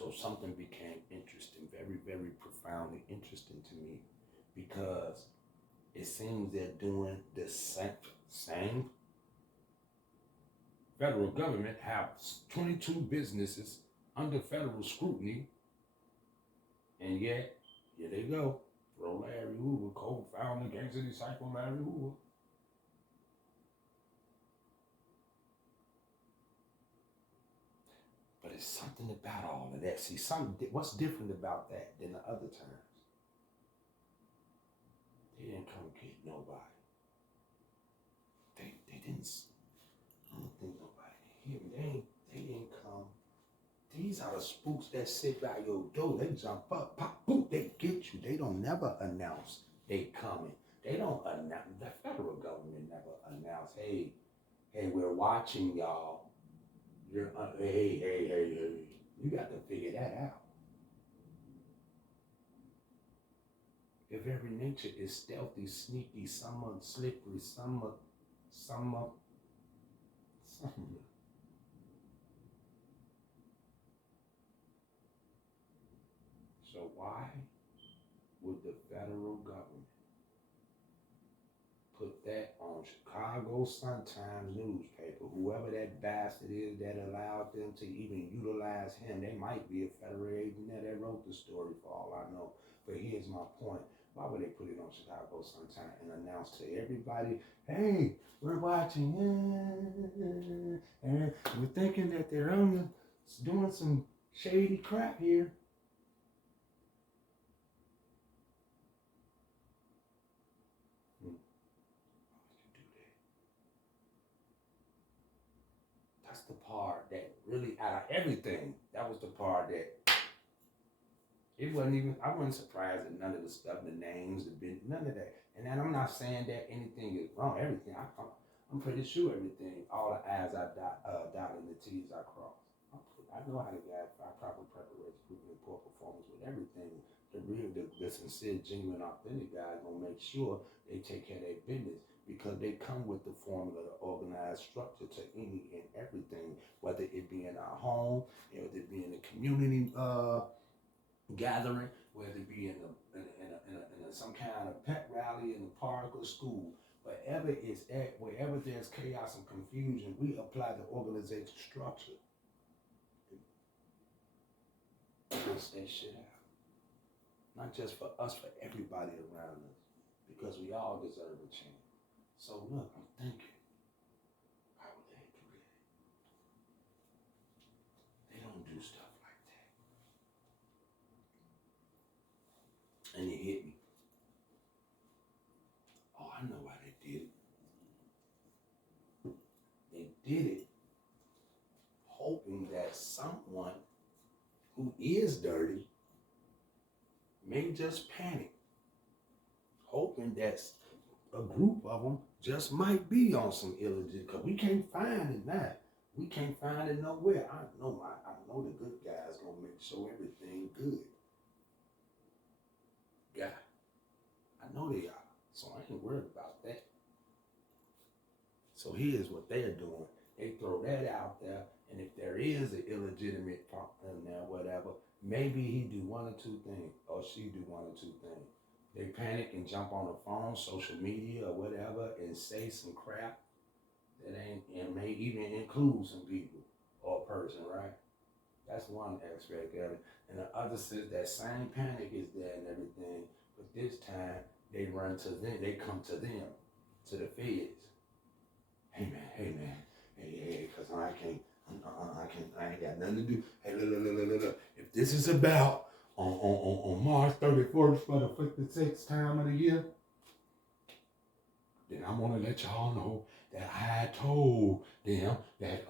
So something became interesting, very, very profoundly interesting to me, because it seems they're doing the same federal government have 22 businesses under federal scrutiny, and yet, here they go. Throw Larry Hoover, co-founder, gangster disciple Larry Hoover. But it's something about all of that. See, what's different about that than the other times? They didn't come get nobody. They didn't. I don't think nobody can hear me. They didn't come. These are the spooks that sit by your door. They jump up, pop, boom, they get you. They don't never announce they coming. They don't announce. The federal government never announce, hey, we're watching y'all. You're hey. You got to figure that out. Your very nature is stealthy, sneaky, somewhat slippery, somewhat. So why would the federal government put that on Chicago Sun-Times newspaper? Whoever that bastard is that allowed them to even utilize him, they might be a federal agent that wrote the story for all I know. But here's my point. Why would they put it on Chicago Sun-Times and announce to everybody, hey, we're watching, and we're thinking that they're doing some shady crap here? Why would you do that? That's the part that really, out of everything, that was the part that it wasn't even, I wasn't surprised at none of the stuff, the names, none of that. And then I'm not saying that anything is wrong. Everything, I'm pretty sure everything, all the I's I dot and the T's I cross. I know how to guide proper preparation, proven poor performance with everything. The sincere, genuine, authentic guys gonna make sure they take care of their business, because they come with the formula, the organized structure to any and everything, whether it be in our home, whether it be in the community gathering, whether it be in some kind of pep rally in the park or school, wherever it's at, wherever there's chaos and confusion, we apply the organization structure. Let's that shit out. Not just for us, for everybody around us, because we all deserve a chance. So look, I'm thinking, why would they do that? They don't do stuff like that. And it hit me. Oh, I know why they did it. They did it hoping that someone who is dirty may just panic, hoping that a group of them just might be on some illegit, because we can't find it now. We can't find it nowhere. I know the good guys gonna make sure everything good. Yeah, I know they are, so I ain't worried about that. So here's what they're doing. They throw that out there, and if there is an illegitimate partner in there, whatever, maybe he do one or two things, or she do one or two things. They panic and jump on the phone, social media, or whatever, and say some crap that ain't, and may even include some people or a person, right? That's one aspect of it. And the other says that same panic is there and everything, but this time they run to them, they come to them, to the feds. Hey man, because I ain't got nothing to do. Hey, look. If this is about on March 31st for the 56th time of the year, then I want to let y'all know that I told them that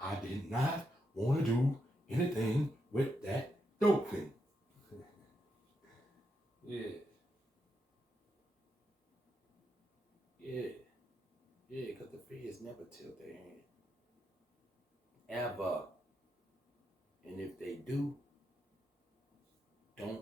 I did not want to do anything with that dope thing. Yeah, because the feds never tilt their hand. Ever. And if they do, don't,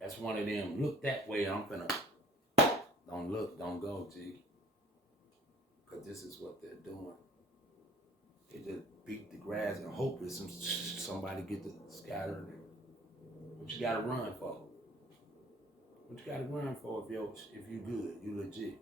that's one of them, look that way, I'm finna, don't look, don't go, G. Because this is what they're doing. They just beat the grass and hope that somebody get to scatter it. What you gotta run for? What you gotta run for if you good, you legit?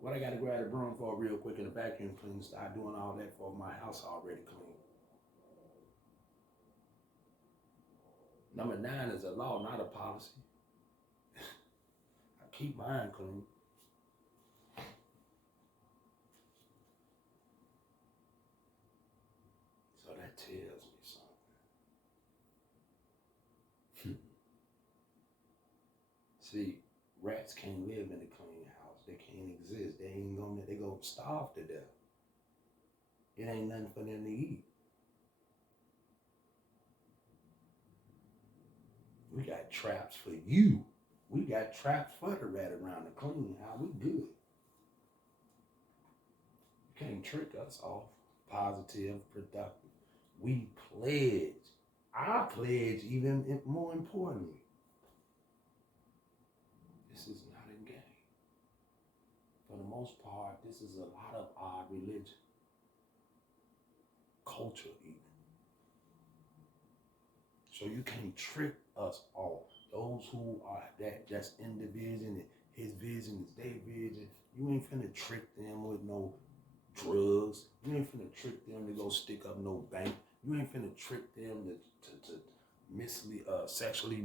What I gotta grab a broom for real quick in the vacuum clean, start doing all that for my house already clean. Number 9 is a law, not a policy. I keep mine clean. So that tells me something. See, rats can't live in a clean house. They can't exist. They gonna starve to death. It ain't nothing for them to eat. We got traps for you. We got traps for the rat around the clean house. We good. You can't trick us off positive, productive. We pledge. I pledge even more importantly. This is not a game. For the most part, this is a lot of our religion. Culture even. So you can't trick us off. Those who are that's in the vision, and his vision is their vision. You ain't finna trick them with no drugs. You ain't finna trick them to go stick up no bank. You ain't finna trick them to sexually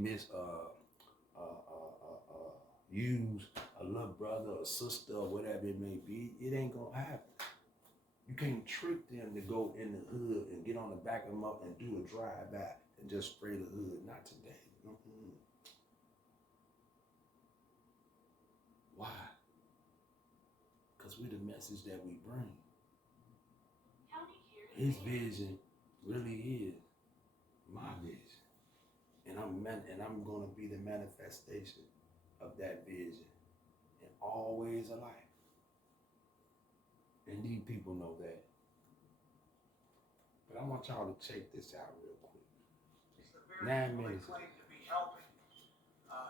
use a little brother or sister or whatever it may be. It ain't gonna happen. You can't trick them to go in the hood and get on the back of them up and do a drive-by and just spray the hood. Not today. Mm-mm. Why? Because we're the message that we bring. His vision really is my vision. And I'm going to be the manifestation of that vision and always alive. And these people know that. But I want y'all to check this out real quick. 9 minutes. Claim to be helping,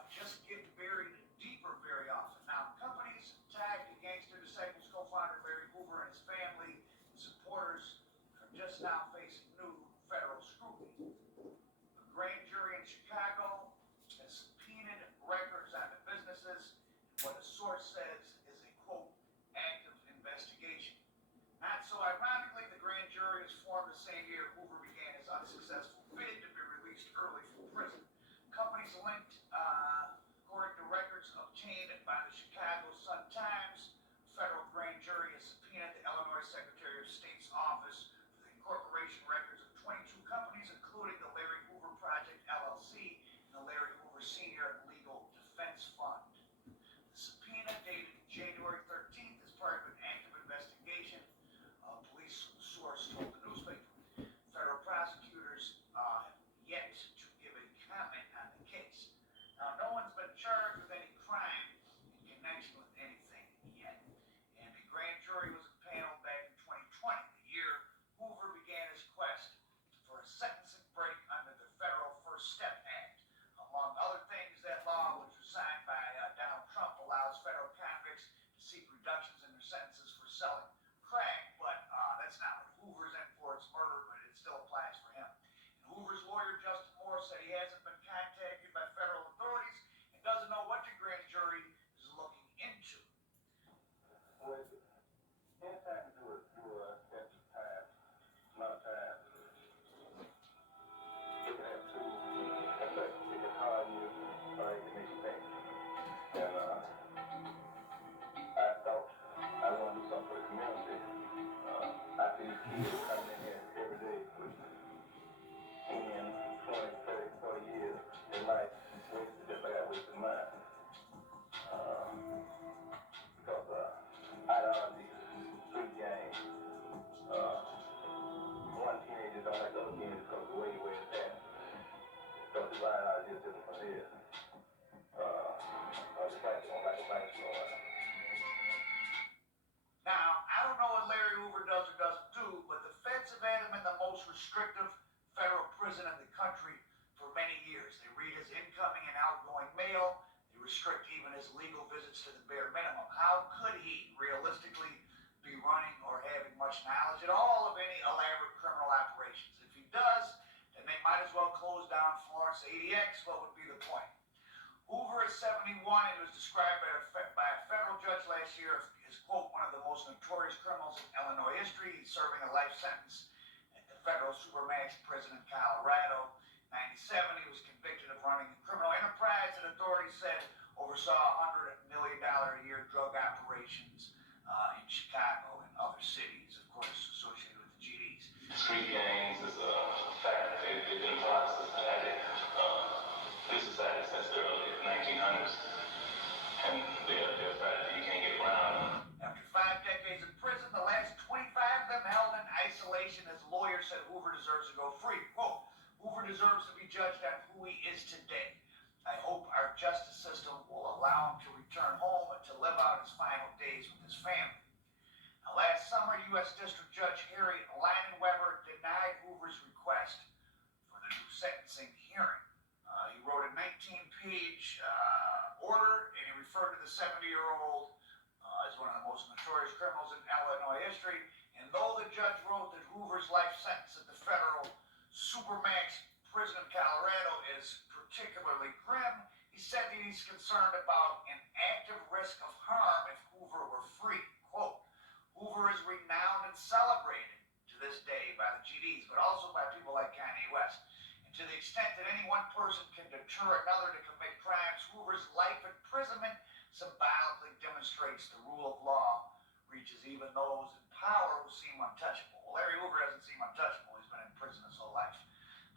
just get buried deeper very often. Now, companies tagged the Gangster Disciples co-founder Larry Hoover and his family and supporters are just now facing new federal scrutiny. A grand jury in Chicago has subpoenaed records on the businesses. What a source says is a, quote, active investigation. Not so ironically, the grand jury was formed the same year Hoover began his unsuccessful bid to be released early from prison. Companies linked, according to records obtained by the Chicago Sun-Times, federal grand jury has subpoenaed the Illinois Secretary of State's office for the incorporation records of 22 companies, including the Larry Hoover Project, LLC, and the Larry Hoover Senior Legal Defense Fund. The subpoena, dated January 13th, is part of an active investigation. Police source told the newspaper. Federal prosecutors have yet to give a comment on the case. Now, no one's been charged with any crime in connection with anything yet. And the grand jury was impaneled back in 2020, the year Hoover began his quest for a sentencing break under the Federal First Step Act. Among other things, that law, which was signed by Donald Trump, allows federal convicts to seek reductions in their sentences for selling crack, but that's not what Hoover's in for. It's murder, but it still applies for him. And Hoover's lawyer, Justin Moore, said he hasn't been contacted by federal authorities and doesn't know what the grand jury is looking into. Well, anytime you do extra time, amount of time, it can have two effects. It can harden you, or it can make you think. And I thought I want to do something for the community. I see these kids coming in here every day with 10, 20, 30, 40 years in life, wasted just like I wasted mine. Because ideology, street gang, one teenager don't like the other teenager because of the way it's at. Because his ideology is different from his. The black don't like the black don't. Now, I don't know what Larry Hoover does or doesn't do, but the feds have had him in the most restrictive federal prison in the country for many years. They read his incoming and outgoing mail. They restrict even his legal visits to the bare minimum. How could he realistically be running or having much knowledge at all of any elaborate Lawrence ADX, what would be the point? Hoover is 71 and was described by a federal judge last year as, quote, one of the most notorious criminals in Illinois history. He's serving a life sentence at the federal supermax prison in Colorado. 97, he was convicted of running a criminal enterprise that authorities said oversaw $100 million a year drug operations in Chicago and other cities, of course, associated with the GDs. Street gangs is a fact. They've been part of society. This society since the early 1900s, and they're a fact that you can't get around. After 5 decades in prison, the last 25 of them held in isolation, as lawyers said Hoover deserves to go free. Quote, Hoover deserves to be judged on who he is today. I hope our justice system will allow him to return home and to live out his final days with his family. Now, last summer, U.S. District Judge Harry Leinenweber denied Hoover's request for the new sentencing hearing. He wrote a 19-page order, and he referred to the 70-year-old as one of the most notorious criminals in Illinois history. And though the judge wrote that Hoover's life sentence at the federal supermax prison in Colorado is particularly grim, he said that he's concerned about an active risk of harm if Hoover were free. Quote, Hoover is renowned and celebrated to this day by the GDs, but also by people like Kanye West. And to the extent that any one person can deter another to commit crimes, Hoover's life imprisonment symbolically demonstrates the rule of law reaches even those in power who seem untouchable. Well, Larry Hoover doesn't seem untouchable. He's been in prison his whole life.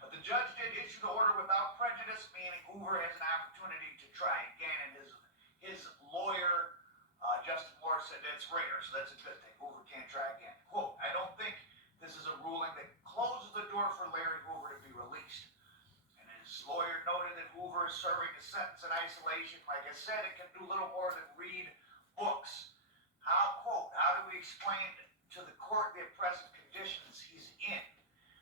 But the judge did issue the order without prejudice, meaning Hoover has an opportunity to try again. And his lawyer, Justin Moore, said that's rare, so that's a good thing. Hoover can't try again. Quote, I don't think this is a ruling that closes the door for Larry Hoover to be released. And his lawyer noted that Hoover is serving a sentence in isolation. Like I said, it can do little more than read books. Quote, how do we explain to the court the oppressive conditions he's in?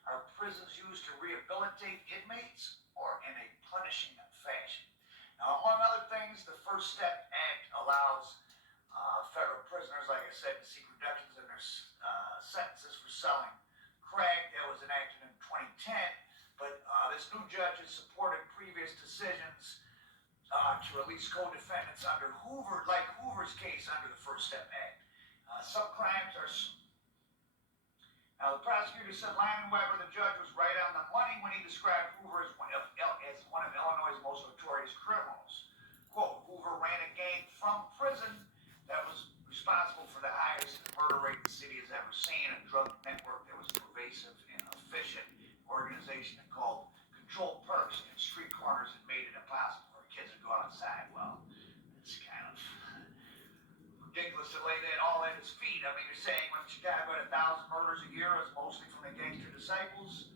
Are prisons used to rehabilitate inmates or in a punishing fashion? Now, among other things, the First Step Act allows federal prisoners, like I said, to seek reductions in their sentences for selling crack. That was enacted in 2010, but this new judge has supported previous decisions to release co-defendants under Hoover, like Hoover's case under the First Step Act. Some crimes are... Now, the prosecutor said Leinenweber, the judge, was right on the money when he described Hoover as one of Illinois' most notorious criminals. Quote, Hoover ran a gang from prison that was responsible for the highest murder rate the city has ever seen, a drug network that was pervasive and efficient, organization that called controlled perks in street corners that made it impossible for kids to go outside. Well, it's kind of ridiculous to lay that all at his feet. I mean, you're saying when Chicago had 1,000 murders a year, it was mostly from the gangster disciples.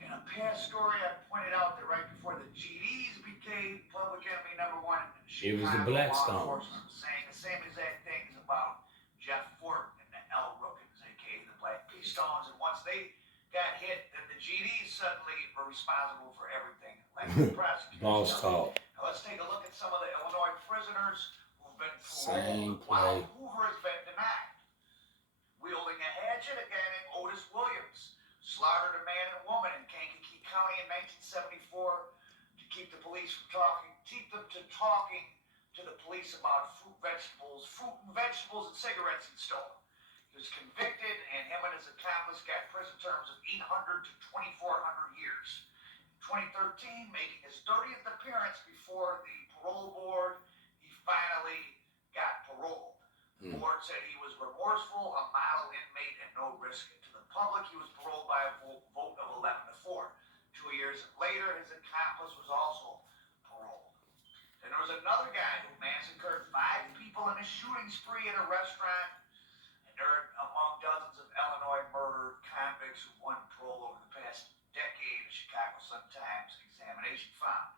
In a past story, I pointed out that right before the GDs became public enemy number one in Chicago, It was the Blackstones. Saying the same exact things about Jeff Fort and the L. Rookins, aka the Black Stones. And once they got hit, then the GDs suddenly were responsible for everything. Like the prosecutors. Boss talk. Now let's take a look at some of the Illinois prisoners who've been Same paroled while play. Hoover has been denied. Wielding a hatchet, a guy named Otis Williams slaughtered a man and woman in Kankakee County in 1974 to keep them talking to the police about fruit and vegetables and cigarettes he'd stolen. He was convicted, and him and his accomplice got prison terms of 800 to 2,400 years. In 2013, making his 30th appearance before the parole board, he finally got paroled. The board said he was remorseful, a model inmate, and no risk to the public. He was paroled by a vote of 11 to 4. 2 years later, his accomplice was also paroled. And there was another guy who massacred 5 people in a shooting spree at a restaurant. And they're among dozens of Illinois murder convicts who won parole over the past decade, a Chicago Sun-Times examination found.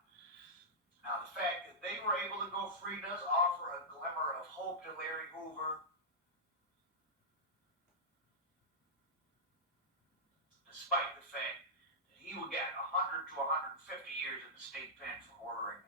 Now, the fact that they were able to go free does offer a glimmer of hope to Larry Hoover. Despite the fact that he would get 100 to 150 years in the state pen for ordering